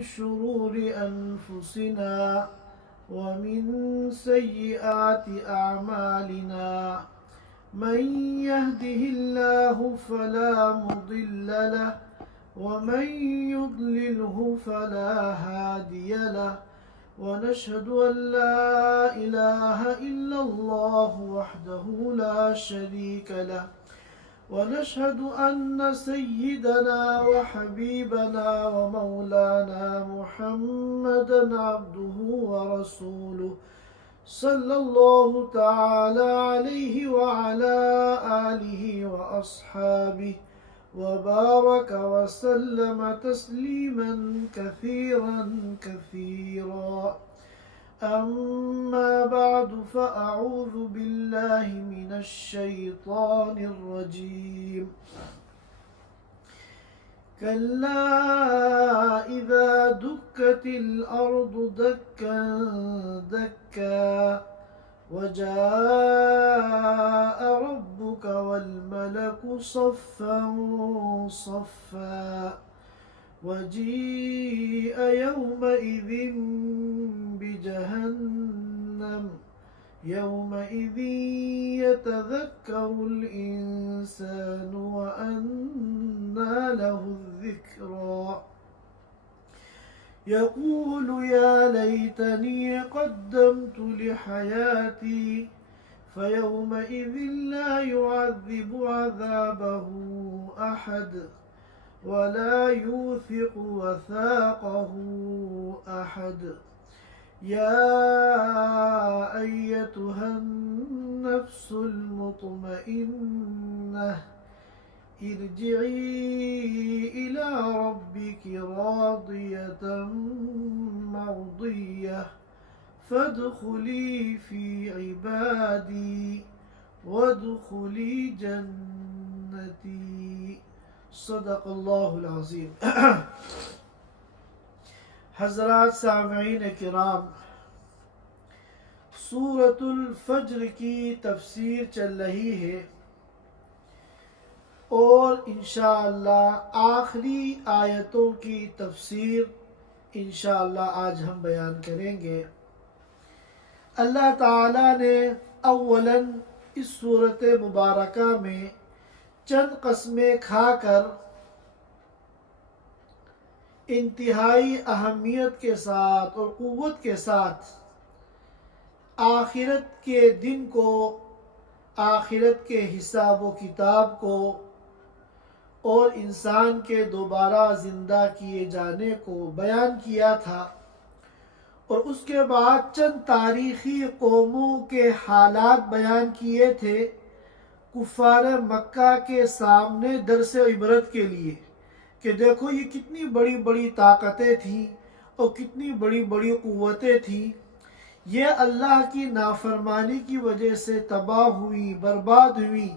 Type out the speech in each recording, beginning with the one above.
شرور أنفسنا ومن سيئات أعمالنا من يهده الله فلا مضل له ومن يضلله فلا هادي له ونشهد أن لا إله إلا الله وحده لا شريك له ونشهد أن سيدنا وحبيبنا ومولانا محمدا عبده ورسوله صلى الله تعالى عليه وعلى آله وأصحابه وبارك وسلم تسليما كثيرا كثيرا. أما بعد فأعوذ بالله من الشيطان الرجيم. كلا إذا دكت الأرض دكا دكا وجاء ربك والملك صفا صفا وجيء يومئذ بجهنم يومئذ يتذكر الإنسان وأنى له الذكرى يقول يا ليتني قدمت لحياتي فيومئذ لا يعذب عذابه أحد ولا يوثق وثاقه أحد. يا أيتها النفس المطمئنة ارجعي إلى ربك راضية مرضية فادخلي في عبادي وادخلي جنتي. صدق اللہ العظیم. حضرات سامعین کرام، سورۃ الفجر کی تفسیر چل رہی ہے اور انشاءاللہ آخری آیتوں کی تفسیر انشاءاللہ آج ہم بیان کریں گے. اللہ تعالیٰ نے اولاً اس سورۃ مبارکہ میں چند قسمیں کھا کر انتہائی اہمیت کے ساتھ اور قوت کے ساتھ آخرت کے دن کو، آخرت کے حساب و کتاب کو اور انسان کے دوبارہ زندہ کیے جانے کو بیان کیا تھا، اور اس کے بعد چند تاریخی قوموں کے حالات بیان کیے تھے کفار مکہ کے سامنے درس عبرت کے لیے کہ دیکھو یہ کتنی بڑی بڑی طاقتیں تھیں اور کتنی بڑی بڑی قوتیں تھیں، یہ اللہ کی نافرمانی کی وجہ سے تباہ ہوئی، برباد ہوئی،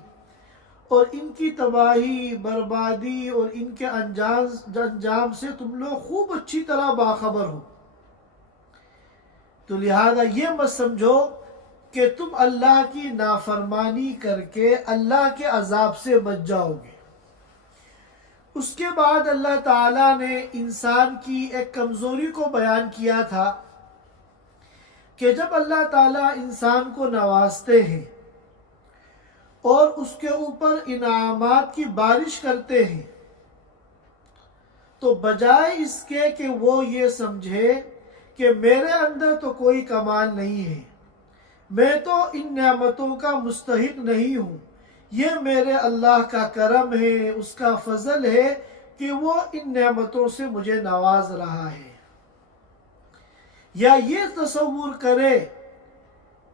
اور ان کی تباہی، بربادی اور ان کے انجام سے تم لوگ خوب اچھی طرح باخبر ہو. تو لہذا یہ مت سمجھو کہ تم اللہ کی نافرمانی کر کے اللہ کے عذاب سے بچ جاؤ گے. اس کے بعد اللہ تعالیٰ نے انسان کی ایک کمزوری کو بیان کیا تھا کہ جب اللہ تعالیٰ انسان کو نوازتے ہیں اور اس کے اوپر انعامات کی بارش کرتے ہیں تو بجائے اس کے کہ وہ یہ سمجھے کہ میرے اندر تو کوئی کمال نہیں ہے، میں تو ان نعمتوں کا مستحق نہیں ہوں، یہ میرے اللہ کا کرم ہے، اس کا فضل ہے کہ وہ ان نعمتوں سے مجھے نواز رہا ہے، یا یہ تصور کرے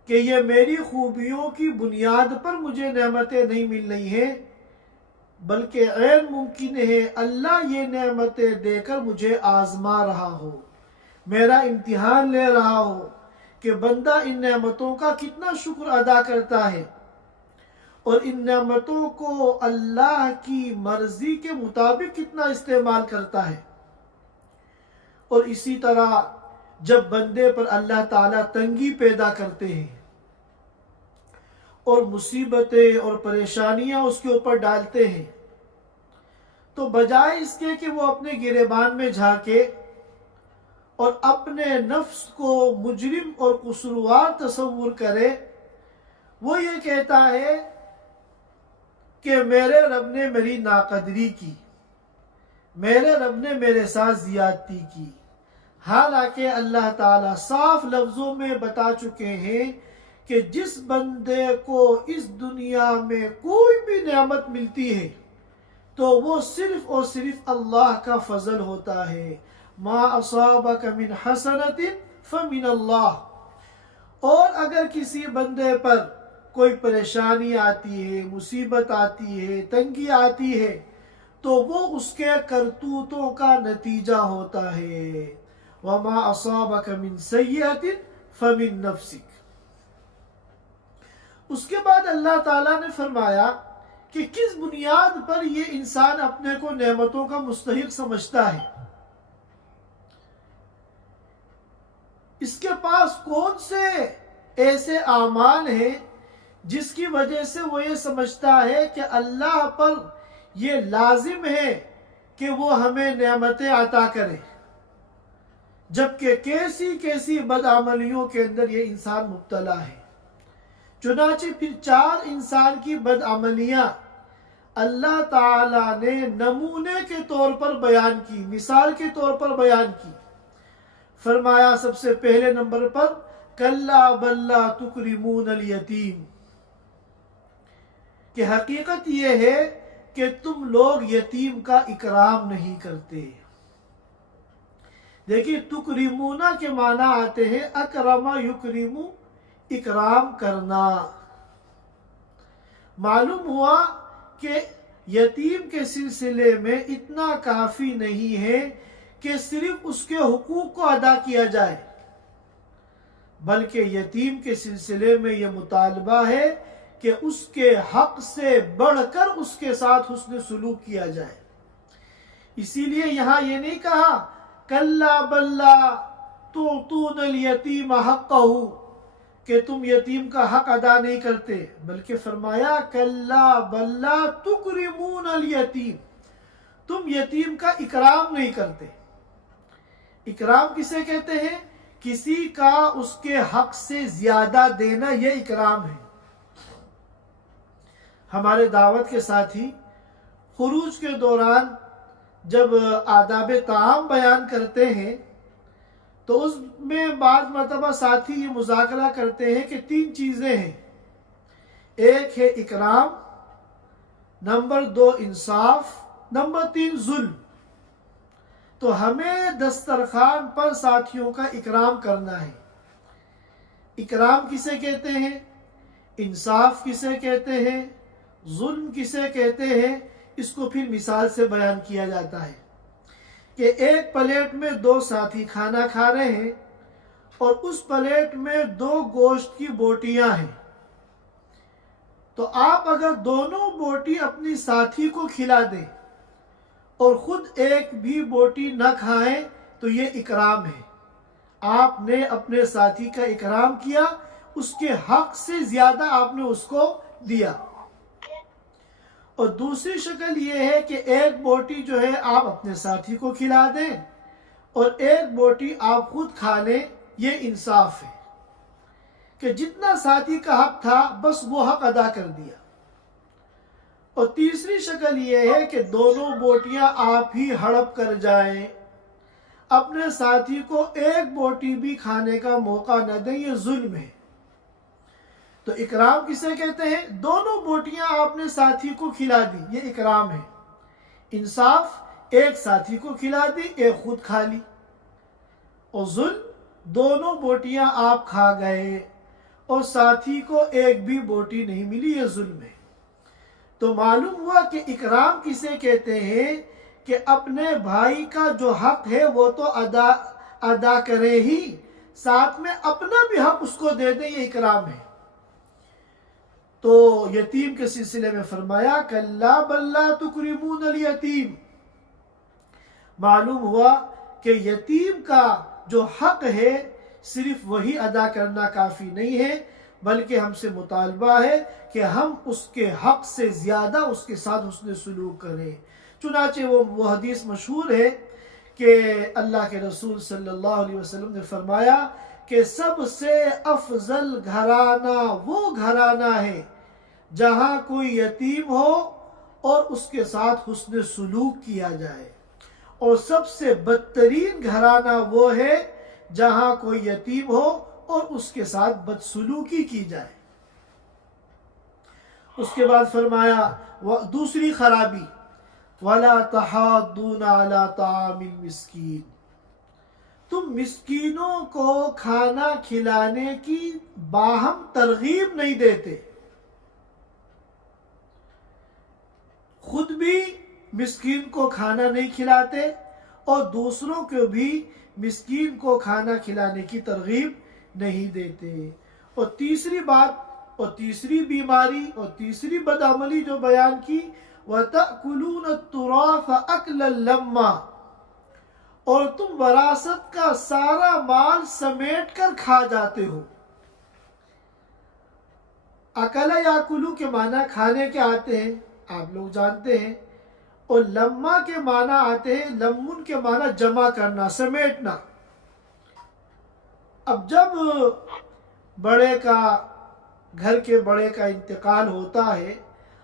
کہ یہ میری خوبیوں کی بنیاد پر مجھے نعمتیں نہیں مل رہی ہیں، بلکہ غیر ممکن ہے اللہ یہ نعمتیں دے کر مجھے آزما رہا ہو، میرا امتحان لے رہا ہو کہ بندہ ان نعمتوں کا کتنا شکر ادا کرتا ہے اور ان نعمتوں کو اللہ کی مرضی کے مطابق کتنا استعمال کرتا ہے. اور اسی طرح جب بندے پر اللہ تعالیٰ تنگی پیدا کرتے ہیں اور مصیبتیں اور پریشانیاں اس کے اوپر ڈالتے ہیں تو بجائے اس کے کہ وہ اپنے گریبان میں جھانکے اور اپنے نفس کو مجرم اور قصوروار تصور کرے، وہ یہ کہتا ہے کہ میرے رب نے میری ناقدری کی، میرے رب نے میرے ساتھ زیادتی کی، حالانکہ اللہ تعالیٰ صاف لفظوں میں بتا چکے ہیں کہ جس بندے کو اس دنیا میں کوئی بھی نعمت ملتی ہے تو وہ صرف اور صرف اللہ کا فضل ہوتا ہے۔ ما اصابک من حسنۃ فمن اللہ۔ اور اگر کسی بندے پر کوئی پریشانی آتی ہے، مصیبت آتی ہے، تنگی آتی ہے، تو وہ اس کے کرتوتوں کا نتیجہ ہوتا ہے۔ وما اصابک من سیئۃ فمن نفسک۔ اس کے بعد اللہ تعالیٰ نے فرمایا کہ کس بنیاد پر یہ انسان اپنے کو نعمتوں کا مستحق سمجھتا ہے، اس کے پاس کون سے ایسے اعمال ہیں جس کی وجہ سے وہ یہ سمجھتا ہے کہ اللہ پر یہ لازم ہے کہ وہ ہمیں نعمتیں عطا کرے، جبکہ کیسی کیسی بدعملیوں کے اندر یہ انسان مبتلا ہے۔ چنانچہ پھر 4 انسان کی بدعملیاں اللہ تعالیٰ نے نمونے کے طور پر بیان کی، مثال کے طور پر بیان کی۔ فرمایا سب سے پہلے نمبر پر کلا بل لا تکرمون الیتیم، کہ حقیقت یہ ہے کہ تم لوگ یتیم کا اکرام نہیں کرتے۔ دیکھیے تکریمونا کے معنی آتے ہیں اکرم یکرمو، اکرام کرنا۔ معلوم ہوا کہ یتیم کے سلسلے میں اتنا کافی نہیں ہے کہ صرف اس کے حقوق کو ادا کیا جائے، بلکہ یتیم کے سلسلے میں یہ مطالبہ ہے کہ اس کے حق سے بڑھ کر اس کے ساتھ حسن سلوک کیا جائے۔ اسی لیے یہاں یہ نہیں کہا کلا بل لا تعطون الیتیم حقہ، کہ تم یتیم کا حق ادا نہیں کرتے، بلکہ فرمایا کلا بل لا تکرمون الیتیم، تم یتیم کا اکرام نہیں کرتے۔ اکرام کسے کہتے ہیں؟ کسی کا اس کے حق سے زیادہ دینا، یہ اکرام ہے۔ ہمارے دعوت کے ساتھی خروج کے دوران جب آداب طعام بیان کرتے ہیں تو اس میں بعض مرتبہ ساتھی یہ مذاکرہ کرتے ہیں کہ 3 چیزیں ہیں، ایک ہے اکرام، نمبر 2 انصاف، نمبر 3 ظلم۔ تو ہمیں دسترخوان پر ساتھیوں کا اکرام کرنا ہے۔ اکرام کسے کہتے ہیں؟ انصاف کسے کہتے ہیں؟ ظلم کسے کہتے ہیں؟ اس کو پھر مثال سے بیان کیا جاتا ہے کہ ایک پلیٹ میں 2 ساتھی کھانا کھا رہے ہیں اور اس پلیٹ میں 2 گوشت کی بوٹیاں ہیں، تو آپ اگر دونوں بوٹی اپنی ساتھی کو کھلا دیں اور خود ایک بھی بوٹی نہ کھائیں تو یہ اکرام ہے۔ آپ نے اپنے ساتھی کا اکرام کیا، اس کے حق سے زیادہ آپ نے اس کو دیا۔ اور دوسری شکل یہ ہے کہ ایک بوٹی جو ہے آپ اپنے ساتھی کو کھلا دیں اور ایک بوٹی آپ خود کھا لیں، یہ انصاف ہے کہ جتنا ساتھی کا حق تھا بس وہ حق ادا کر دیا۔ اور تیسری شکل یہ ہے کہ دونوں بوٹیاں آپ ہی ہڑپ کر جائیں، اپنے ساتھی کو ایک بوٹی بھی کھانے کا موقع نہ دیں، یہ ظلم ہے۔ تو اکرام کسے کہتے ہیں؟ دونوں بوٹیاں آپ نے ساتھی کو کھلا دی، یہ اکرام ہے۔ انصاف، ایک ساتھی کو کھلا دی، ایک خود کھا لی۔ اور ظلم، دونوں بوٹیاں آپ کھا گئے اور ساتھی کو ایک بھی بوٹی نہیں ملی، یہ ظلم ہے۔ تو معلوم ہوا کہ اکرام کسے کہتے ہیں کہ اپنے بھائی کا جو حق ہے وہ تو ادا کرے ہی، ساتھ میں اپنا بھی حق اس کو دے دے، یہ اکرام ہے۔ تو یتیم کے سلسلے میں فرمایا کلا بل لا تکرمون الیتیم۔ معلوم ہوا کہ یتیم کا جو حق ہے صرف وہی ادا کرنا کافی نہیں ہے، بلکہ ہم سے مطالبہ ہے کہ ہم اس کے حق سے زیادہ اس کے ساتھ حسن سلوک کریں۔ چنانچہ وہ حدیث مشہور ہے کہ اللہ کے رسول صلی اللہ علیہ وسلم نے فرمایا کہ سب سے افضل گھرانہ وہ گھرانہ ہے جہاں کوئی یتیم ہو اور اس کے ساتھ حسن سلوک کیا جائے، اور سب سے بدترین گھرانہ وہ ہے جہاں کوئی یتیم ہو اور اس کے ساتھ بدسلوکی کی جائے۔ اس کے بعد فرمایا دوسری خرابی، وَلَا تَحَاضُّونَ عَلَى طَعَامِ الْمِسْكِينِ، تم مسکینوں کو کھانا کھلانے کی باہم ترغیب نہیں دیتے، خود بھی مسکین کو کھانا نہیں کھلاتے اور دوسروں کو بھی مسکین کو کھانا کھلانے کی ترغیب نہیں دیتے۔ اور تیسری بات اور تیسری بیماری اور تیسری بدعملی جو بیان کی، وَتَأْكُلُونَ التُّرَاثَ أَكْلًا لَمًّا، اور تم وراثت کا سارا مال سمیٹ کر کھا جاتے ہو۔ اکلا یاکلو کے معنی کھانے کے آتے ہیں، آپ لوگ جانتے ہیں، اور لمّا کے معنی آتے ہیں، لمن کے معنی جمع کرنا، سمیٹنا۔ اب جب گھر کے بڑے کا انتقال ہوتا ہے،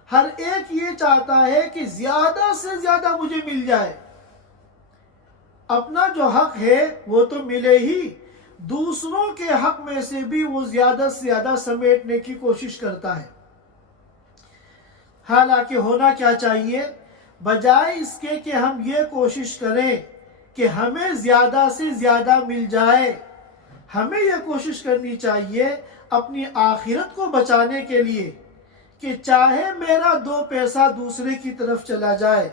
ہر ایک یہ چاہتا ہے کہ زیادہ سے زیادہ مجھے مل جائے، اپنا جو حق ہے وہ تو ملے ہی، دوسروں کے حق میں سے بھی وہ زیادہ سے زیادہ سمیٹنے کی کوشش کرتا ہے۔ حالانکہ ہونا کیا چاہیے، بجائے اس کے کہ ہم یہ کوشش کریں کہ ہمیں زیادہ سے زیادہ مل جائے، ہمیں یہ کوشش کرنی چاہیے اپنی آخرت کو بچانے کے لیے کہ چاہے میرا 2 پیسہ دوسرے کی طرف چلا جائے،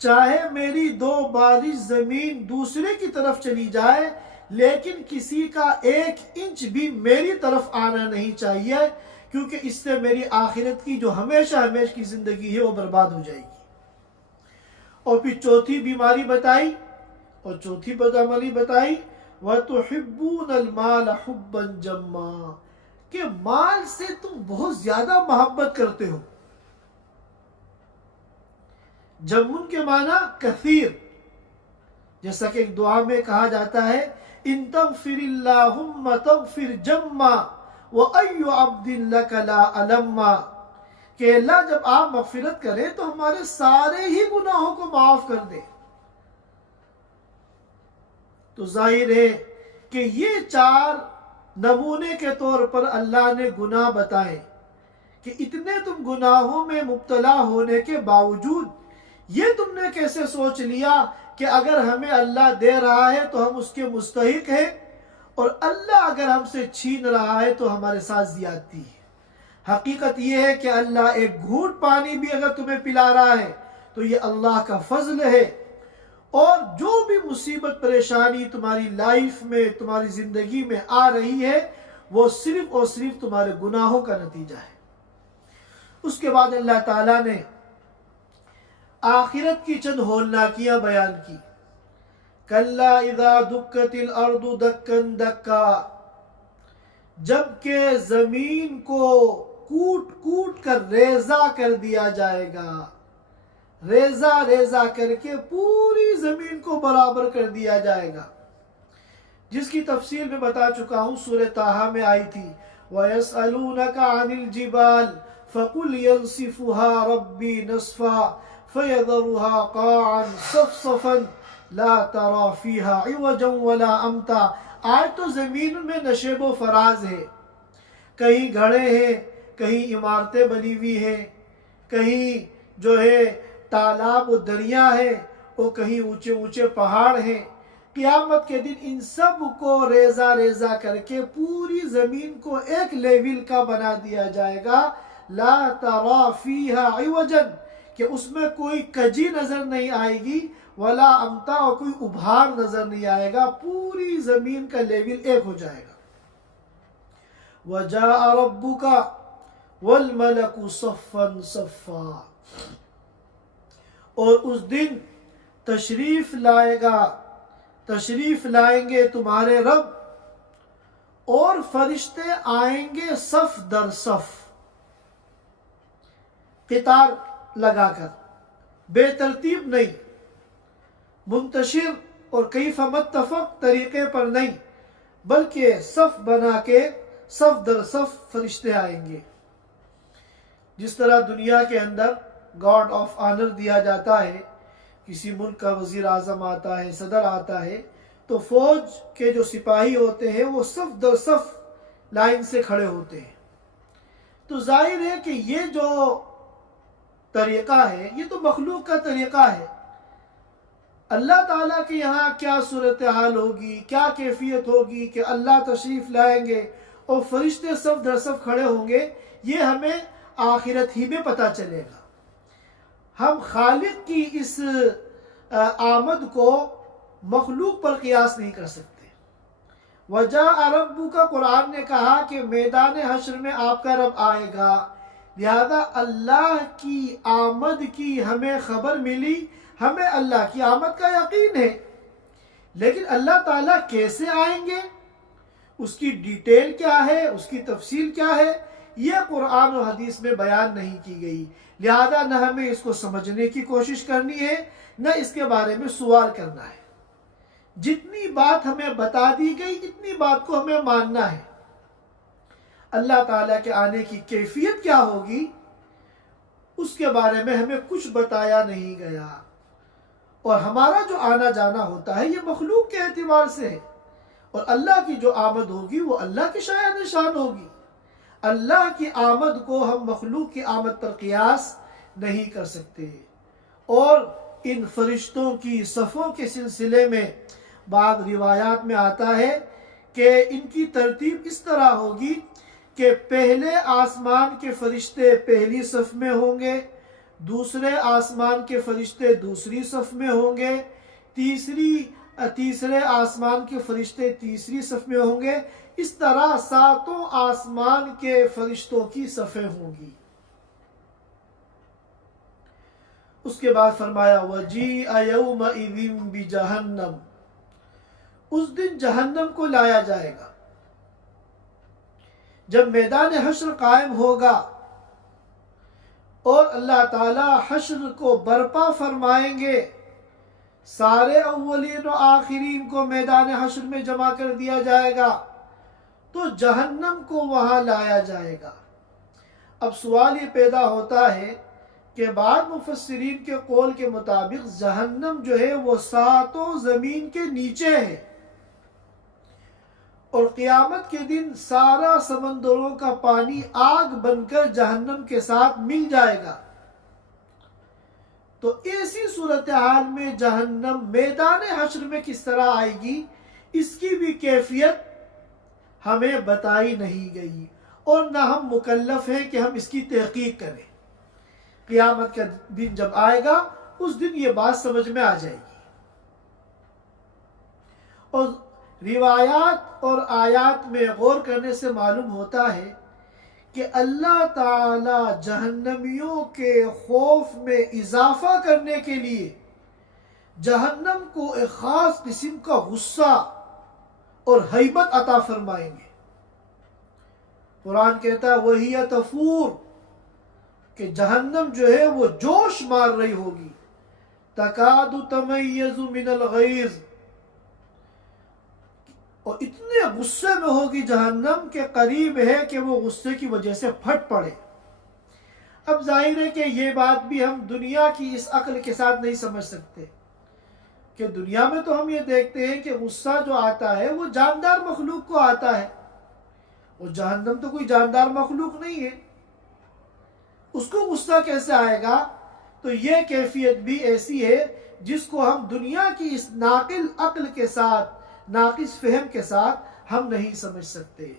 چاہے میری 2 بالش زمین دوسرے کی طرف چلی جائے، لیکن کسی کا 1 انچ بھی میری طرف آنا نہیں چاہیے، کیونکہ اس سے میری آخرت کی جو ہمیشہ ہمیشہ کی زندگی ہے وہ برباد ہو جائے گی۔ اور پھر چوتھی بیماری بتائی اور چوتھی بدعملی بتائی، وَتُحِبُّونَ الْمَالَ حُبًّا جَمًّا، کہ مال سے تم بہت زیادہ محبت کرتے ہو۔ جمن کے معنی کثیر، جیسا کہ ایک دعا میں کہا جاتا ہے، ان تغفر اللہم تغفر جما وَأَيُّ عَبْدٍ لَكَ لَا أَلَمَّا، کہ اللہ جب آپ مغفرت کریں تو ہمارے سارے ہی گناہوں کو معاف کر دے۔ تو ظاہر ہے کہ یہ 4 نمونے کے طور پر اللہ نے گناہ بتائے کہ اتنے تم گناہوں میں مبتلا ہونے کے باوجود یہ تم نے کیسے سوچ لیا کہ اگر ہمیں اللہ دے رہا ہے تو ہم اس کے مستحق ہیں، اور اللہ اگر ہم سے چھین رہا ہے تو ہمارے ساتھ زیادتی ہے۔ حقیقت یہ ہے کہ اللہ ایک گھونٹ پانی بھی اگر تمہیں پلا رہا ہے تو یہ اللہ کا فضل ہے، اور جو بھی مصیبت پریشانی تمہاری لائف میں تمہاری زندگی میں آ رہی ہے وہ صرف اور صرف تمہارے گناہوں کا نتیجہ ہے۔ اس کے بعد اللہ تعالیٰ نے آخرت کی چند ہولناکیاں بیان کی، کَلَّا اِذَا دُکَّتِ الْأَرْضُ دَکًّا دَکًّا، جبکہ زمین کو کوٹ کوٹ کر ریزہ کر دیا جائے گا، ریزہ ریزہ کر کے پوری زمین کو برابر کر دیا جائے گا، جس کی تفصیل میں بتا چکا ہوں، سورہ طٰہٰ میں آئی تھی، وَيَسْأَلُونَكَ عَنِ الْجِبَالِ فَقُلْ يَنْسِفُهَا رَبِّي نَسْفًا فَيَذَرُهَا قَاعًا صَفْصَفًا لَا تَرَى فِيهَا عِوَجًا وَلَا أَمْتًا۔ آج تو زمین میں نشیب و فراز ہے، کہیں گھڑے ہیں، کہیں عمارتیں بنی ہوئی ہیں، کہیں جو ہے تالاب و دریا ہے، اور کہیں اونچے اونچے پہاڑ ہیں۔ قیامت کے دن ان سب کو ریزہ ریزہ کر کے پوری زمین کو ایک لیول کا بنا دیا جائے گا، لا ترى فيها عوجا، کہ اس میں کوئی کجی نظر نہیں آئے گی، ولا امتا، اور کوئی ابھار نظر نہیں آئے گا، پوری زمین کا لیول ایک ہو جائے گا۔ وَجَاءَ رَبُّكَ وَالْمَلَكُ صَفًّا صَفًّا، اور اس دن تشریف لائیں گے تمہارے رب، اور فرشتے آئیں گے صف در صف، قطار لگا کر، بے ترتیب نہیں، منتشر اور کیف متفق طریقے پر نہیں، بلکہ صف بنا کے صف در صف فرشتے آئیں گے۔ جس طرح دنیا کے اندر گارڈ آف آنر دیا جاتا ہے، کسی ملک کا وزیر اعظم آتا ہے، صدر آتا ہے، تو فوج کے جو سپاہی ہوتے ہیں وہ صف در صف لائن سے کھڑے ہوتے ہیں۔ تو ظاہر ہے کہ یہ جو طریقہ ہے یہ تو مخلوق کا طریقہ ہے۔ اللہ تعالیٰ کے یہاں کیا صورتحال ہوگی، کیا کیفیت ہوگی کہ اللہ تشریف لائیں گے اور فرشتے صف در صف کھڑے ہوں گے، یہ ہمیں آخرت ہی میں پتہ چلے گا۔ ہم خالق کی اس آمد کو مخلوق پر قیاس نہیں کر سکتے۔ وَجَاءَ رَبُّكَ قرآن نے کہا کہ میدان حشر میں آپ کا رب آئے گا، لہذا اللہ کی آمد کی ہمیں خبر ملی، ہمیں اللہ کی آمد کا یقین ہے، لیکن اللہ تعالیٰ کیسے آئیں گے، اس کی ڈیٹیل کیا ہے، اس کی تفصیل کیا ہے، یہ قرآن و حدیث میں بیان نہیں کی گئی، لہذا نہ ہمیں اس کو سمجھنے کی کوشش کرنی ہے، نہ اس کے بارے میں سوال کرنا ہے۔ جتنی بات ہمیں بتا دی گئی اتنی بات کو ہمیں ماننا ہے۔ اللہ تعالیٰ کے آنے کی کیفیت کیا ہوگی اس کے بارے میں ہمیں کچھ بتایا نہیں گیا، اور ہمارا جو آنا جانا ہوتا ہے یہ مخلوق کے اعتبار سے ہے، اور اللہ کی جو آمد ہوگی وہ اللہ کی شایان شان ہوگی۔ اللہ کی آمد کو ہم مخلوق کی آمد پر قیاس نہیں کر سکتے۔ اور ان فرشتوں کی صفوں کے سلسلے میں بعض روایات میں آتا ہے کہ ان کی ترتیب اس طرح ہوگی کہ پہلے آسمان کے فرشتے پہلی صف میں ہوں گے، دوسرے آسمان کے فرشتے دوسری صف میں ہوں گے، تیسرے آسمان کے فرشتے تیسری صف میں ہوں گے، اس طرح ساتوں آسمان کے فرشتوں کی صفیں ہوں گی۔ اس کے بعد فرمایا وَجِيءَ يَوْمَئِذٍ بِجَهَنَّمَ، اس دن جہنم کو لایا جائے گا۔ جب میدان حشر قائم ہوگا اور اللہ تعالی حشر کو برپا فرمائیں گے، سارے اولین و آخرین کو میدان حشر میں جمع کر دیا جائے گا، تو جہنم کو وہاں لایا جائے گا۔ اب سوال یہ پیدا ہوتا ہے کہ بعض مفسرین کے قول کے مطابق جہنم جو ہے وہ ساتوں زمین کے نیچے ہے، اور قیامت کے دن سارا سمندروں کا پانی آگ بن کر جہنم کے ساتھ مل جائے گا۔ تو ایسی صورتحال میں جہنم میدان حشر میں کس طرح آئے گی، اس کی بھی کیفیت ہمیں بتائی نہیں گئی، اور نہ ہم مکلف ہیں کہ ہم اس کی تحقیق کریں۔ قیامت کا دن جب آئے گا اس دن یہ بات سمجھ میں آ جائے گی۔ اور روایات اور آیات میں غور کرنے سے معلوم ہوتا ہے کہ اللہ تعالی جہنمیوں کے خوف میں اضافہ کرنے کے لیے جہنم کو ایک خاص قسم کا غصہ اور ہیبت عطا فرمائیں گے۔ قرآن کہتا ہے وَهِيَ تَفُورُ، کہ جہنم جو ہے وہ جوش مار رہی ہوگی، تَكَادُ تَمَيَّزُ مِنَ الْغَيْظِ، اور اتنے غصے میں ہوگی جہنم کہ قریب ہے کہ وہ غصے کی وجہ سے پھٹ پڑے۔ اب ظاہر ہے کہ یہ بات بھی ہم دنیا کی اس عقل کے ساتھ نہیں سمجھ سکتے، کہ دنیا میں تو ہم یہ دیکھتے ہیں کہ غصہ جو آتا ہے وہ جاندار مخلوق کو آتا ہے، اور جہنم تو کوئی جاندار مخلوق نہیں ہے، اس کو غصہ کیسے آئے گا؟ تو یہ کیفیت بھی ایسی ہے جس کو ہم دنیا کی اس ناقل عقل کے ساتھ، ناقص فہم کے ساتھ ہم نہیں سمجھ سکتے۔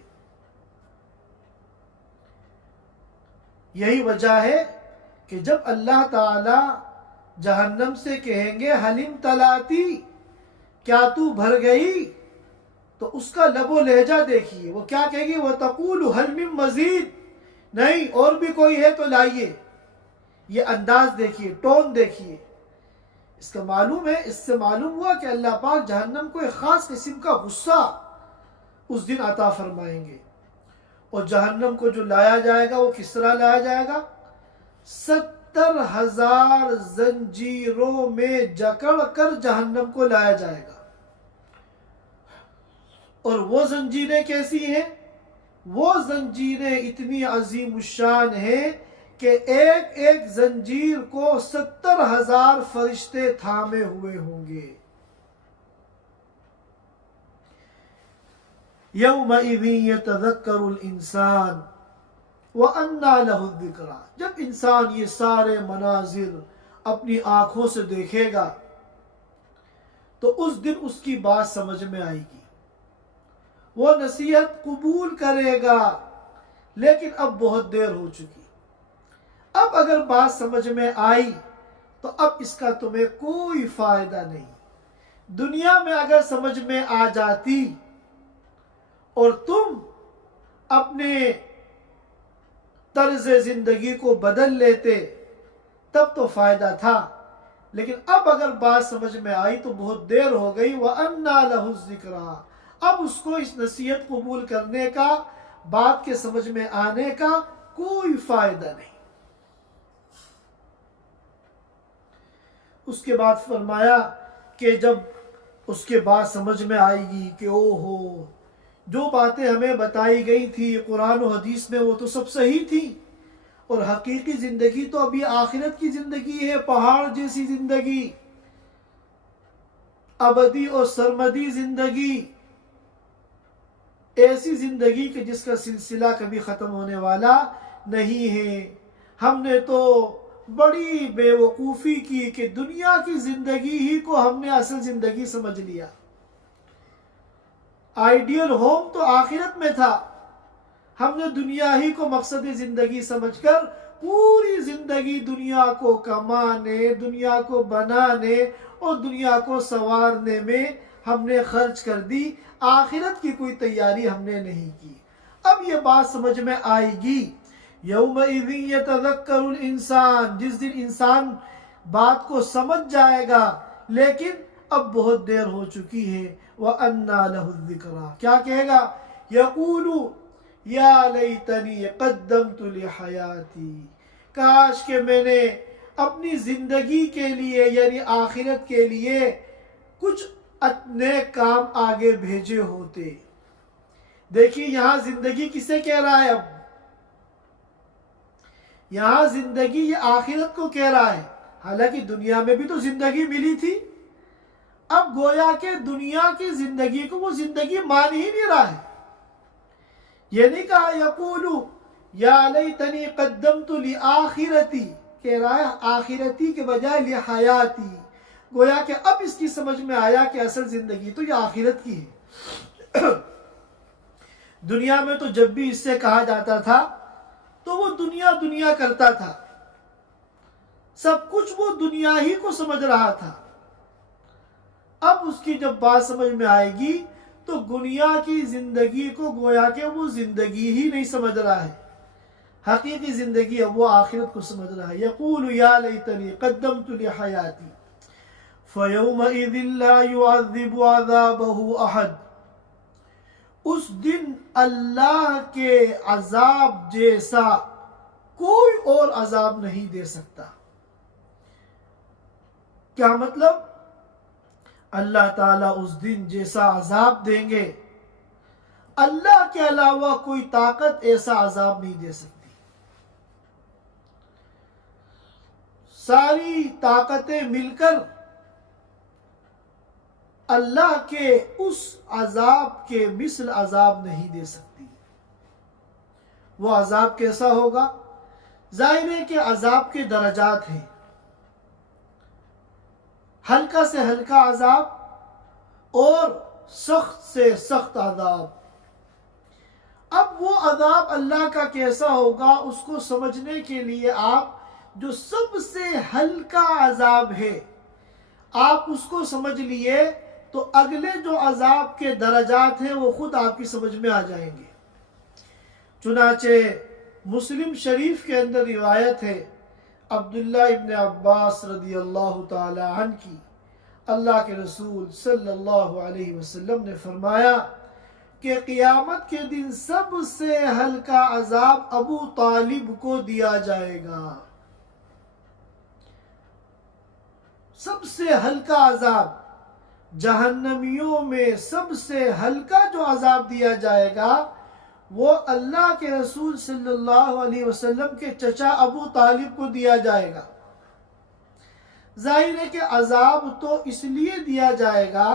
یہی وجہ ہے کہ جب اللہ تعالی جہنم سے کہیں گے حلیم تلاتی، کیا تو بھر گئی، تو اس کا لب و لہجہ دیکھیے، وہ کیا کہے گی، وَتَقُولُ حَلْ مِن مَزِيدٍ، نہیں اور بھی کوئی ہے تو لائیے۔ یہ انداز دیکھیے، ٹون دیکھیے، اس کا معلوم ہے، اس سے معلوم ہوا کہ اللہ پاک جہنم کو ایک خاص قسم کا غصہ اس دن عطا فرمائیں گے۔ اور جہنم کو جو لایا جائے گا وہ کس طرح لایا جائے گا؟ 70,000 زنجیروں میں جکڑ کر جہنم کو لایا جائے گا. اور وہ زنجیریں کیسی ہیں؟ وہ زنجیریں اتنی عظیم الشان ہیں کہ ایک ایک زنجیر کو 70,000 فرشتے تھامے ہوئے ہوں گے. یومئذ یتذکر الانسان وَأَنَّى لَهُ الذِّکریٰ. جب انسان یہ سارے مناظر اپنی آنکھوں سے دیکھے گا تو اس دن اس کی بات سمجھ میں آئے گی. وہ نصیحت قبول کرے گا لیکن اب بہت دیر ہو چکی. اب اگر بات سمجھ میں آئی تو اب اس کا تمہیں کوئی فائدہ نہیں. دنیا میں اگر سمجھ میں آ جاتی اور تم اپنے طرز زندگی کو بدل لیتے تب تو فائدہ تھا، لیکن اب اگر بات سمجھ میں آئی تو بہت دیر ہو گئی. وَأَنَّى لَهُ الذِّکریٰ. اب اس کو اس نصیحت قبول کرنے کا، بات کے سمجھ میں آنے کا کوئی فائدہ نہیں. اس کے بعد فرمایا کہ جب اس کے بعد سمجھ میں آئے گی کہ او ہو، جو باتیں ہمیں بتائی گئی تھی قرآن و حدیث میں وہ تو سب صحیح تھی، اور حقیقی زندگی تو ابھی آخرت کی زندگی ہے، پہاڑ جیسی زندگی، ابدی اور سرمدی زندگی، ایسی زندگی کہ جس کا سلسلہ کبھی ختم ہونے والا نہیں ہے. ہم نے تو بڑی بے وقوفی کی کہ دنیا کی زندگی ہی کو ہم نے اصل زندگی سمجھ لیا. آئیڈیل ہوم تو آخرت میں تھا، ہم نے دنیا ہی کو مقصد زندگی سمجھ کر پوری زندگی دنیا کو کمانے، دنیا کو بنانے اور دنیا کو سنوارنے میں ہم نے خرچ کر دی. آخرت کی کوئی تیاری ہم نے نہیں کی. اب یہ بات سمجھ میں آئے گی. یومئذ یتذکر الانسان. جس دن انسان بات کو سمجھ جائے گا لیکن اب بہت دیر ہو چکی ہے. وَأَنَّى لَهُ الذِّکریٰ. کیا کہے گا؟ یقول یا لیتنی قدمت لحیاتی. کاش کہ میں نے اپنی زندگی کے لیے یعنی آخرت کے لیے کچھ نیک کام آگے بھیجے ہوتے. دیکھیے یہاں زندگی کسے کہہ رہا ہے؟ اب یہاں زندگی یہ آخرت کو کہہ رہا ہے، حالانکہ دنیا میں بھی تو زندگی ملی تھی. اب گویا کہ دنیا کی زندگی کو وہ زندگی مان ہی نہیں رہا ہے. یہ نہیں کہا یقول یا لیتنی قدمت لآخرتی، کہہ رہا ہے آخرتی کے بجائے لحیاتی. گویا کہ اب اس کی سمجھ میں آیا کہ اصل زندگی تو یہ آخرت کی ہے. دنیا میں تو جب بھی اس سے کہا جاتا تھا تو وہ دنیا دنیا کرتا تھا، سب کچھ وہ دنیا ہی کو سمجھ رہا تھا. اب اس کی جب بات سمجھ میں آئے گی تو دنیا کی زندگی کو گویا کہ وہ زندگی ہی نہیں سمجھ رہا ہے. حقیقی زندگی اب وہ آخرت کو سمجھ رہا ہے. یقول یا لیتنی قدمت لحیاتی فیومئذ لا یعذب عذابہ احد. اس دن اللہ کے عذاب جیسا کوئی اور عذاب نہیں دے سکتا. کیا مطلب؟ اللہ تعالیٰ اس دن جیسا عذاب دیں گے، اللہ کے علاوہ کوئی طاقت ایسا عذاب نہیں دے سکتی. ساری طاقتیں مل کر اللہ کے اس عذاب کے مثل عذاب نہیں دے سکتی. وہ عذاب کیسا ہوگا؟ ظاہر ہے کہ عذاب کے درجات ہیں. ہلکا سے ہلکا عذاب اور سخت سے سخت عذاب. اب وہ عذاب اللہ کا کیسا ہوگا اس کو سمجھنے کے لیے آپ جو سب سے ہلکا عذاب ہے آپ اس کو سمجھ لیے تو اگلے جو عذاب کے درجات ہیں وہ خود آپ کی سمجھ میں آ جائیں گے. چنانچہ مسلم شریف کے اندر روایت ہے عبداللہ ابن عباس رضی اللہ تعالی عنہ کی، اللہ کے رسول صلی اللہ علیہ وسلم نے فرمایا کہ قیامت کے دن سب سے ہلکا عذاب ابو طالب کو دیا جائے گا. سب سے ہلکا عذاب، جہنمیوں میں سب سے ہلکا جو عذاب دیا جائے گا وہ اللہ کے رسول صلی اللہ علیہ وسلم کے چچا ابو طالب کو دیا جائے گا۔ ظاہر ہے کہ عذاب تو اس لیے دیا جائے گا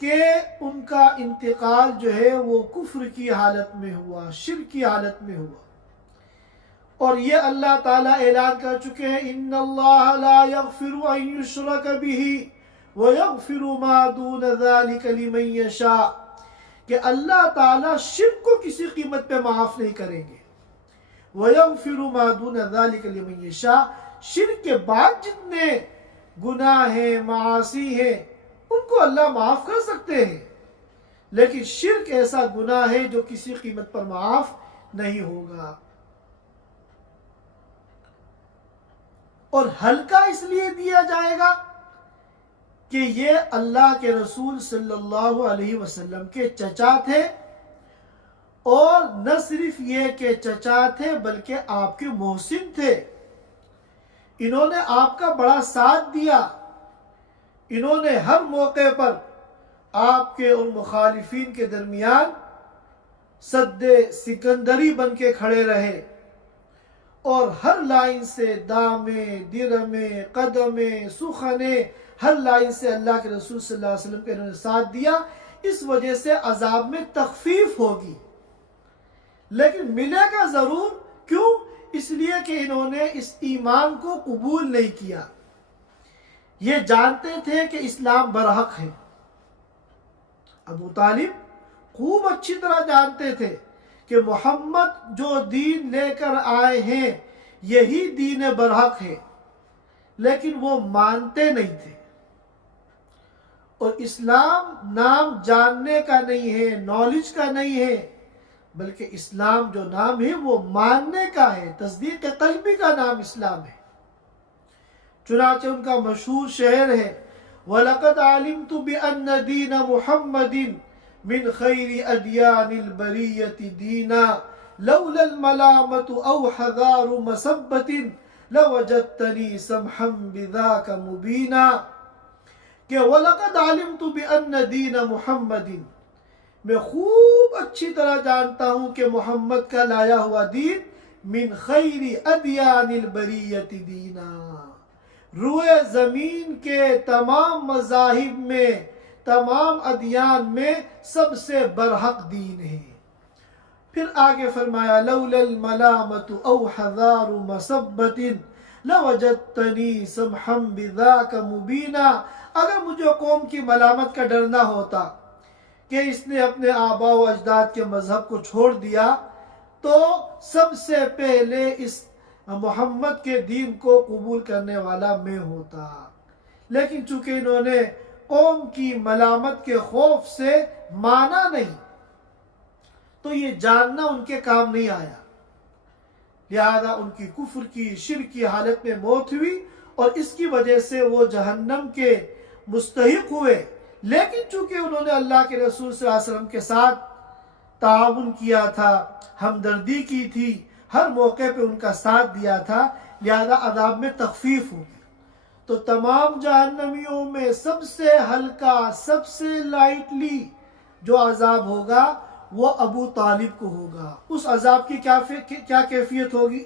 کہ ان کا انتقال جو ہے وہ کفر کی حالت میں ہوا، شرک کی حالت میں ہوا، اور یہ اللہ تعالیٰ اعلان کر چکے ہیں ان اللہ لا یغفر ان یشرک بہ ویغفر ما دون ذلک لمن یشاء، کہ اللہ تعالیٰ شرک کو کسی قیمت پہ معاف نہیں کریں گے۔ ویغفر ما دون ذلک لمن یشاء، شرک کے بعد جتنے گناہ ہیں، معاصی ہیں، ان کو اللہ معاف کر سکتے ہیں، لیکن شرک ایسا گناہ ہے جو کسی قیمت پر معاف نہیں ہوگا۔ اور ہلکا اس لیے دیا جائے گا کہ یہ اللہ کے رسول صلی اللہ علیہ وسلم کے چچا تھے، اور نہ صرف یہ کہ چچا تھے بلکہ آپ کے محسن تھے، انہوں نے آپ کا بڑا ساتھ دیا، انہوں نے ہر موقع پر آپ کے اور مخالفین کے درمیان سد سکندری بن کے کھڑے رہے، اور ہر لائن سے دامے، درمے، قدمے، سخنے، ہر لائن سے اللہ کے رسول صلی اللہ علیہ وسلم کے انہوں نے ساتھ دیا۔ اس وجہ سے عذاب میں تخفیف ہوگی، لیکن ملے گا ضرور۔ کیوں؟ اس لیے کہ انہوں نے اس ایمان کو قبول نہیں کیا، یہ جانتے تھے کہ اسلام برحق ہے۔ ابو طالب خوب اچھی طرح جانتے تھے کہ محمد جو دین لے کر آئے ہیں یہی دین برحق ہے، لیکن وہ مانتے نہیں تھے۔ اور اسلام نام جاننے کا نہیں ہے، نالج کا نہیں ہے، بلکہ اسلام جو نام ہے وہ ماننے کا ہے، تصدیق قلبی کا نام اسلام ہے۔ چنانچہ ان کا مشہور شعر ہے وَلَقَدْ عَلِمْتُ بِأَنَّ دِينَ مُحَمَّدٍ من خیر ادیان البریت دینا لولا الملامت او حذار مسبت لوجدتنی سمحا بذاک مبینا، کہ وَلَقَدْ عَلِمْتُ بِأَنَّ دِينَ مُحَمَّدٍ، میں خوب اچھی طرح جانتا ہوں کہ محمد کا لایا ہوا دین من خیر ادیان البریت دینا، روئے زمین کے تمام مذاہب میں، تمام ادیان میں سب سے برحق دین ہے۔ پھر آگے فرمایا لولا الملامت او حذار مسبت لوجدتنی سمحا بذاک مبینا، اگر مجھے قوم کی ملامت کا ڈر نہ ہوتا کہ اس نے اپنے آباء و اجداد کے مذہب کو چھوڑ دیا، تو سب سے پہلے اس محمد کے دین کو قبول کرنے والا میں ہوتا، لیکن چونکہ انہوں نے قوم کی ملامت کے خوف سے مانا نہیں، تو یہ جاننا ان کے کام نہیں آیا، لہذا ان کی کفر کی، شرک کی حالت میں موت ہوئی، اور اس کی وجہ سے وہ جہنم کے مستحق ہوئے۔ لیکن چونکہ انہوں نے اللہ کے رسول صلی اللہ علیہ وسلم کے ساتھ تعاون کیا تھا، ہمدردی کی تھی، ہر موقع پہ ان کا ساتھ دیا تھا، لہذا عذاب میں تخفیف ہوگی۔ تو تمام جہنمیوں میں سب سے ہلکا، سب سے لائٹلی جو عذاب ہوگا وہ ابو طالب کو ہوگا۔ اس عذاب کی کیا کیفیت ہوگی؟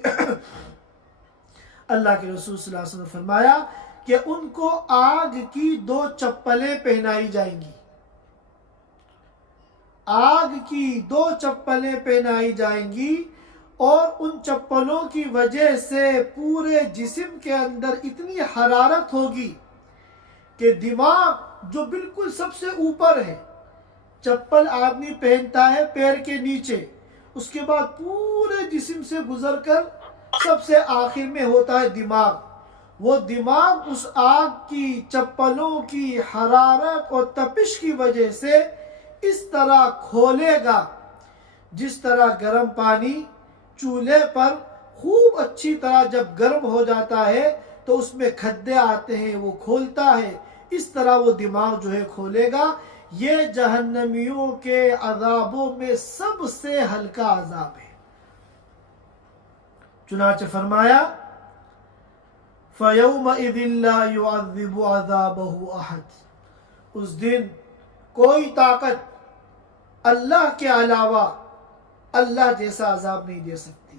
اللہ کے رسول صلی اللہ علیہ وسلم نے فرمایا کہ ان کو آگ کی 2 چپلیں پہنائی جائیں گی، آگ کی 2 چپلیں پہنائی جائیں گی، اور ان چپلوں کی وجہ سے پورے جسم کے اندر اتنی حرارت ہوگی کہ دماغ جو بالکل سب سے اوپر ہے، چپل آدمی پہنتا ہے پیر کے نیچے، اس کے بعد پورے جسم سے گزر کر سب سے آخر میں ہوتا ہے دماغ، وہ دماغ اس آگ کی، چپلوں کی حرارت اور تپش کی وجہ سے اس طرح کھولے گا جس طرح گرم پانی چولہے پر خوب اچھی طرح جب گرم ہو جاتا ہے تو اس میں کھدے آتے ہیں، وہ کھولتا ہے، اس طرح وہ دماغ جو ہے کھولے گا۔ یہ جہنمیوں کے عذابوں میں سب سے ہلکا عذاب ہے۔ چنانچہ فرمایا فَيَوْمَئِذٍ لَا يُعَذِّبُ عَذَابَهُ أَحَدٌ، اس دن کوئی طاقت اللہ کے علاوہ اللہ جیسا عذاب نہیں دے سکتی۔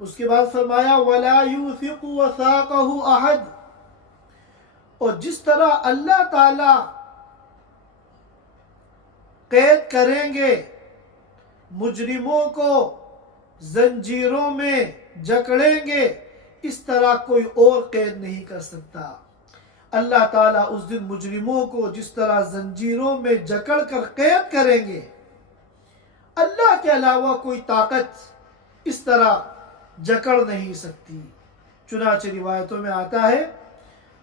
اس کے بعد فرمایا وَلَا يُوثِقُ وَثَاقَهُ أَحَدٌ، اور جس طرح اللہ تعالی قید کریں گے مجرموں کو زنجیروں میں جکڑیں گے، اس طرح کوئی اور قید نہیں کر سکتا۔ اللہ تعالیٰ اس دن مجرموں کو جس طرح زنجیروں میں جکڑ کر قید کریں گے، اللہ کے علاوہ کوئی طاقت اس طرح جکڑ نہیں سکتی۔ چنانچہ روایتوں میں آتا ہے،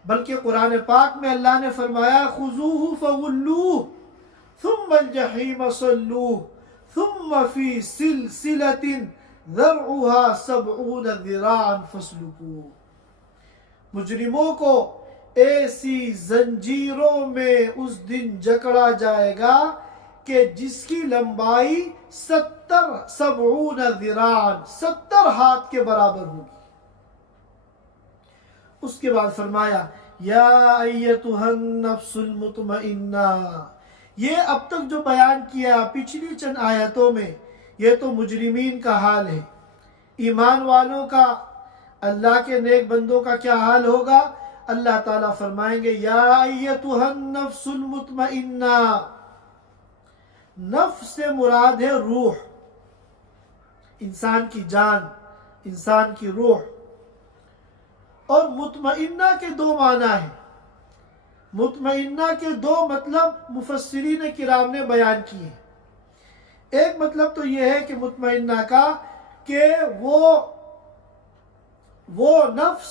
بلکہ قرآن پاک میں اللہ نے فرمایا خُذُوهُ فَغُلُّوهُ ثُمَّ الْجَحِيمَ صَلُّوهُ ثُمَّ فِي سِلْسِلَةٍ ذَرْعُهَا 70 ذِرَاعًا فَاسْلُكُوهُ، مجرموں کو ایسی زنجیروں میں اس دن جکڑا جائے گا کہ جس کی لمبائی 70 ذراعًا 70 ہاتھ کے برابر ہوگی۔ اس کے بعد فرمایا یا ایتھا النفس المطمئنہ، یہ اب تک جو بیان کیا پچھلی چند آیتوں میں، یہ تو مجرمین کا حال ہے۔ ایمان والوں کا، اللہ کے نیک بندوں کا کیا حال ہوگا؟ اللہ تعالیٰ فرمائیں گے یا ایتھا النفس المطمئنہ، نفس سے مراد ہے روح، انسان کی جان، انسان کی روح۔ اور مطمئنہ کے دو معنی ہیں، مطمئنہ کے دو مطلب مفسرین کرام نے بیان کیے۔ ایک مطلب تو یہ ہے کہ مطمئنہ کا کہ وہ نفس،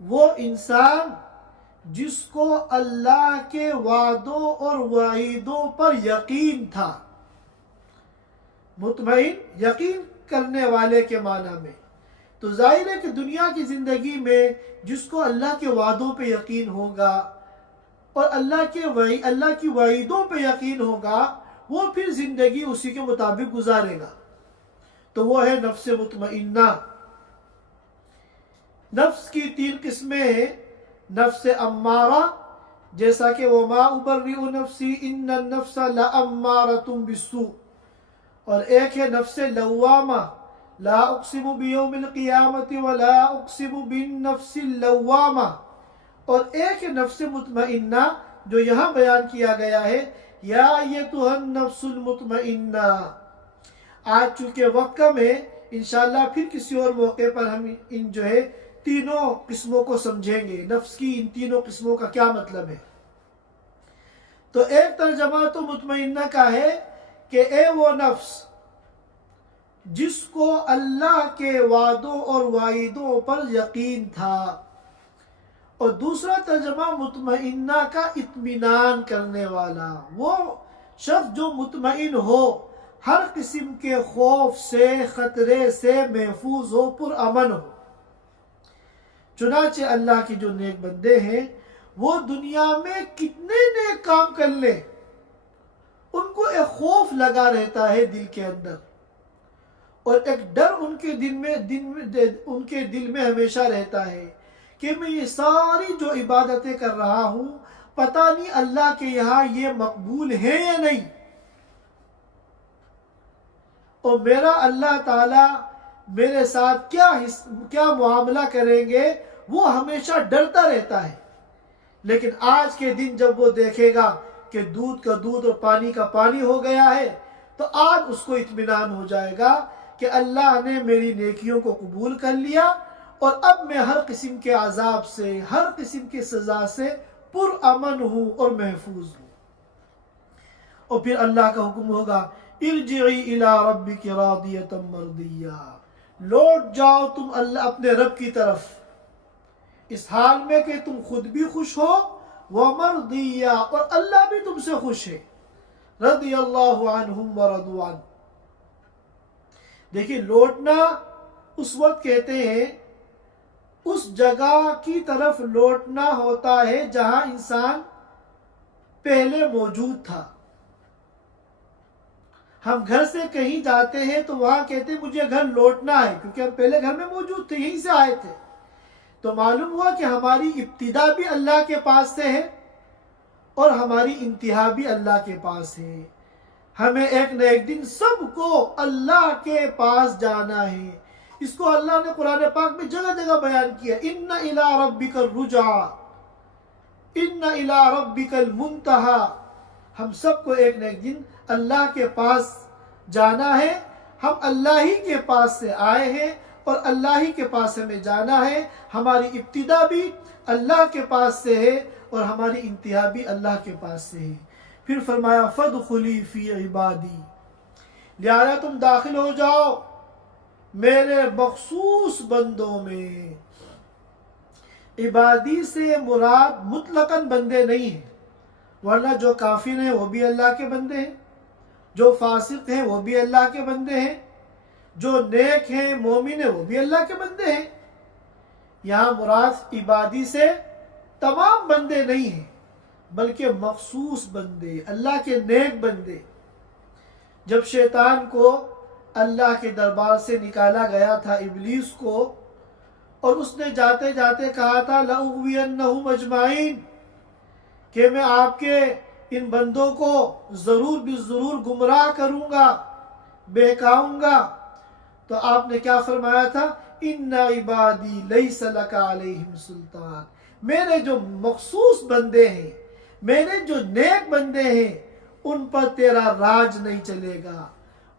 وہ انسان جس کو اللہ کے وعدوں اور وعیدوں پر یقین تھا، مطمئن یقین کرنے والے کے معنی میں۔ تو ظاہر ہے کہ دنیا کی زندگی میں جس کو اللہ کے وعدوں پہ یقین ہوگا اور اللہ کی وعیدوں پہ یقین ہوگا، وہ پھر زندگی اسی کے مطابق گزارے گا، تو وہ ہے نفس مطمئنہ۔ نفس کی 3 قسمیں ہیں، نفس امارہ، جیسا کہ وما ابرئ نفسی ان النفس لامارۃ بالسوء، اور ایک ہے نفس لوامہ، لا اقسم بیوم القیامت ولا اقسم بالنفس اللوامہ، اور ایک ہے نفس مطمئنہ جو یہاں بیان کیا گیا ہے یا ایتھا النفس المطمئنہ۔ آج چونکہ وقت کم ہے، انشاءاللہ پھر کسی اور موقع پر ہم ان جو ہے تینوں قسموں کو سمجھیں گے، نفس کی ان تینوں قسموں کا کیا مطلب ہے۔ تو ایک ترجمہ تو مطمئنہ کا ہے کہ اے وہ نفس جس کو اللہ کے وعدوں اور وعیدوں پر یقین تھا، اور دوسرا ترجمہ مطمئنہ کا اطمینان کرنے والا، وہ شخص جو مطمئن ہو، ہر قسم کے خوف سے، خطرے سے محفوظ ہو، پرامن ہو۔ چنانچہ اللہ کے جو نیک بندے ہیں وہ دنیا میں کتنے نیک کام کر لیں، ان کو ایک خوف لگا رہتا ہے دل کے اندر، اور ایک ڈر ان کے دل میں ہمیشہ رہتا ہے کہ میں یہ ساری جو عبادتیں کر رہا ہوں، پتہ نہیں اللہ کے یہاں یہ مقبول ہے یا نہیں، اور میرا اللہ تعالیٰ میرے ساتھ کیا معاملہ کریں گے، وہ ہمیشہ ڈرتا رہتا ہے۔ لیکن آج کے دن جب وہ دیکھے گا کہ دودھ کا دودھ اور پانی کا پانی ہو گیا ہے، تو آج اس کو اطمینان ہو جائے گا کہ اللہ نے میری نیکیوں کو قبول کر لیا، اور اب میں ہر قسم کے عذاب سے، ہر قسم کی سزا سے پرامن ہوں اور محفوظ ہوں۔ اور پھر اللہ کا حکم ہوگا ارجعی الی ربک راضیۃ مرضیہ، لوٹ جاؤ تم اللہ اپنے رب کی طرف، اس حال میں کہ تم خود بھی خوش ہو، ومرضیہ، اور اللہ بھی تم سے خوش ہے، رضی اللہ عنہم ورضوا عنہ۔ دیکھیں، لوٹنا اس وقت کہتے ہیں، اس جگہ کی طرف لوٹنا ہوتا ہے جہاں انسان پہلے موجود تھا۔ ہم گھر سے کہیں جاتے ہیں تو وہاں کہتے ہیں مجھے گھر لوٹنا ہے، کیونکہ ہم پہلے گھر میں موجود تھے، یہیں سے آئے تھے۔ تو معلوم ہوا کہ ہماری ابتدا بھی اللہ کے پاس سے ہے اور ہماری انتہا بھی اللہ کے پاس ہے. ہمیں ایک نہ ایک دن سب کو اللہ کے پاس جانا ہے. اس کو اللہ نے قرآن پاک میں جگہ جگہ بیان کیا. ان الی ربک الرجع، ان الی ربک المنتہا. ہم سب کو ایک نہ ایک دن اللہ کے پاس جانا ہے. ہم اللہ ہی کے پاس سے آئے ہیں اور اللہ ہی کے پاس ہمیں جانا ہے. ہماری ابتدا بھی اللہ کے پاس سے ہے اور ہماری انتہا بھی اللہ کے پاس سے ہے. پھر فرمایا فادخلی فی عبادی، لہذا تم داخل ہو جاؤ میرے مخصوص بندوں میں. عبادی سے مراد مطلقاً بندے نہیں ہیں، ورنہ جو کافر ہیں وہ بھی اللہ کے بندے ہیں، جو فاسق ہیں وہ بھی اللہ کے بندے ہیں، جو نیک ہیں مومن ہیں وہ بھی اللہ کے بندے ہیں. یہاں مراد عبادی سے تمام بندے نہیں ہیں بلکہ مخصوص بندے، اللہ کے نیک بندے. جب شیطان کو اللہ کے دربار سے نکالا گیا تھا، ابلیس کو، اور اس نے جاتے جاتے کہا تھا لَأُغْوِيَنَّهُمْ أَجْمَعِينَ، کہ میں آپ کے ان بندوں کو ضرور بالضرور گمراہ کروں گا، بہکاؤں گا. تو آپ نے کیا فرمایا تھا؟ إِنَّ عِبَادِي لَيْسَ لَكَ عَلَيْهِمْ سُلْطَانٌ. میرے جو مخصوص بندے ہیں، میرے جو نیک بندے ہیں، ان پر تیرا راج نہیں چلے گا،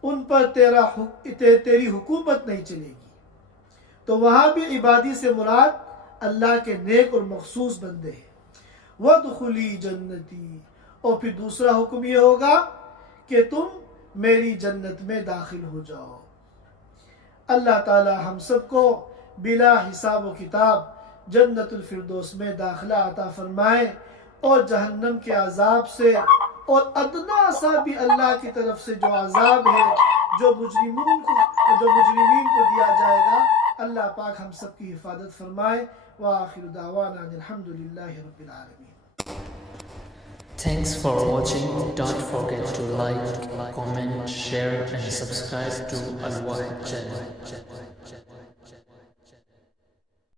ان پر تیری حکومت نہیں چلے گی. تو وہاں بھی عبادی سے مراد اللہ کے نیک اور مخصوص بندے ہیں. وَادْخُلِي جَنَّتِي، اور پھر دوسرا حکم یہ ہوگا کہ تم میری جنت میں داخل ہو جاؤ. اللہ تعالی ہم سب کو بلا حساب و کتاب جنت الفردوس میں داخلہ عطا فرمائے اور جہنم کے عذاب سے اور ادنا سا بھی اللہ کی طرف سے جو عذاب ہے جو مجرمین کو دیا جائے گا، اللہ پاک ہم سب کی حفاظت فرمائے. وآخر دعوانا الحمدللہ رب العالمین. Thanks for watching. Don't forget to like, comment, share and subscribe to Al Wahid channel.